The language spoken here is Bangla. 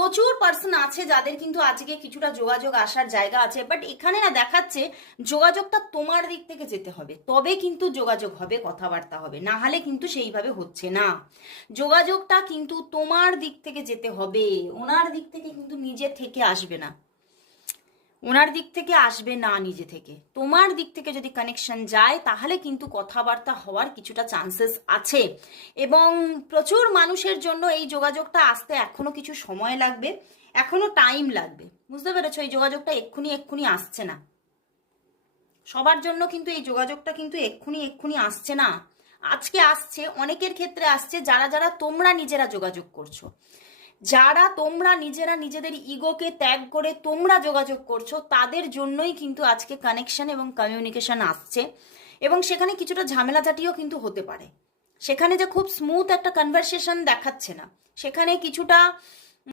প্রচুর পার্সন আছে যাদের কিন্তু আজকে কিছুটা যোগাযোগ আসার জায়গা আছে, বাট এখানে না দেখাচ্ছে যোগাযোগটা তোমার দিক থেকে যেতে হবে, তবে কিন্তু যোগাযোগ হবে, কথাবার্তা হবে, না হলে কিন্তু সেইভাবে হচ্ছে না। যোগাযোগটা কিন্তু তোমার দিক থেকে যেতে হবে, ওনার দিক থেকে কিন্তু নিজে থেকে আসবে না, ওনার দিক থেকে আসবে না, নিজে থেকে তোমার দিক থেকে যদি কানেকশন যায় তাহলে কিন্তু কথাবার্তা হওয়ার কিছুটা চান্সেস আছে। এবং প্রচুর মানুষের জন্য এই যোগাযোগটা আসতে এখনো কিছু সময় লাগবে, এখনো টাইম লাগবে, বুঝতে পেরেছো? এই যোগাযোগটা এক্ষুনি এক্ষুনি আসছে না, সবার জন্য কিন্তু এই যোগাযোগটা কিন্তু এক্ষুনি এক্ষুনি আসছে না। আজকে আসছে, অনেকের ক্ষেত্রে আসছে যারা যারা তোমরা নিজেরা যোগাযোগ করছো, যারা তোমরা নিজেরা নিজেদের ইগোকে ত্যাগ করে তোমরা যোগাযোগ করছো, তাদের জন্যই কিন্তু আজকে কানেকশন এবং কমিউনিকেশন আসছে। এবং সেখানে কিছুটা ঝামেলাঝাটিও কিন্তু হতে পারে, সেখানে যে খুব স্মুথ একটা কনভারসেশন দেখাচ্ছে না, সেখানে কিছুটা